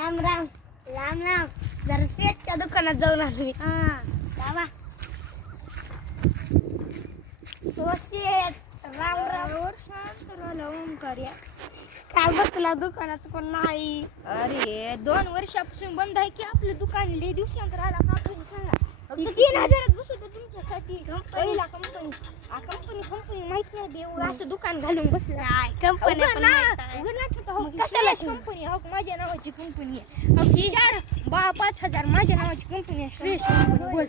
राम राम राम राम. जरा शेतच्या दुकानात जाऊन आलो मी. बाबा हो शेत. राम राम. शांत राहिला ओंकार या. काय बसला दुकानात पण नाही. अरे 2 वर्षापासून बंद आहे की आपलं दुकान. लय दिवसांत राहिला का तुम्ही सांगा. फक्त 3,000 बसवतो तुमच्यासाठी. पहिला कंपनी माहित नाही देऊ असं दुकान घालून बसलं. कंपनी कशाला कंपनी हो माझ्या नावाची कंपनी आहे. 4-5 हजार माझ्या नावाची कंपनी आहे. श्रेयस कंपनी बोल.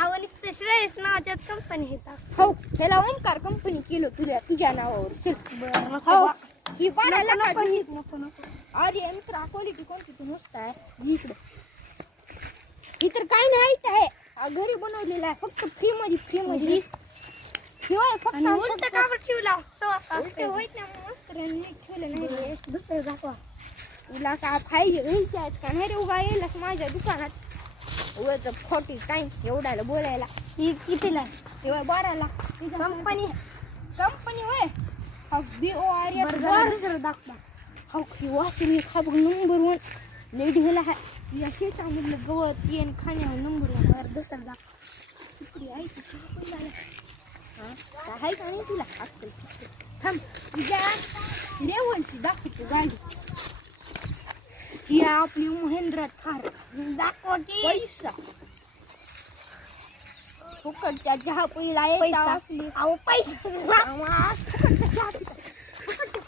आवडीच श्रेयस नावाच्याच कंपनी येतात. हो ह्याला ओंकार कंपनी केलं तुझ्या नावावर. चल हो ही 12 लाखाची. अरे मित्रा क्वालिटी कोणती तू मस्त आहे. इकडे ही तर काही नाही ऐकत आहे. घरी बनवलेला आहे फक्त फ्री मध्ये शिवाय फक्त उलट काबर ठेवला होईत ना मस्त ठेवलं नाही रे. दुसरं दाखवा तुला का पाहिजे घ्यायचे आहेत का नाही रे. उगा येईलच माझ्या दुकानात उगाच खोटी टाइम एवढ्याला बोलायला. ही कितीला शिवाय 12 लाख कंपनी होय. दुसरं दाखवा. हो की वासनी खा बघ नंबर 1 लेडी गेला आहे. या शेतामधलं गवत येण खाण्यावर नंबर 1. दुसरं दाखवा. इकडे आहे काय का नाही तुला अक्कल. थांब तुझ्या लेवलची दाखवतो गाडी. ही आपली महेंद्र थार. दाखवा की पैसा फुकटच्या चहा पहिला पैसा असली. अहो पैसा फुकटचा चहा पिता. फुकटचा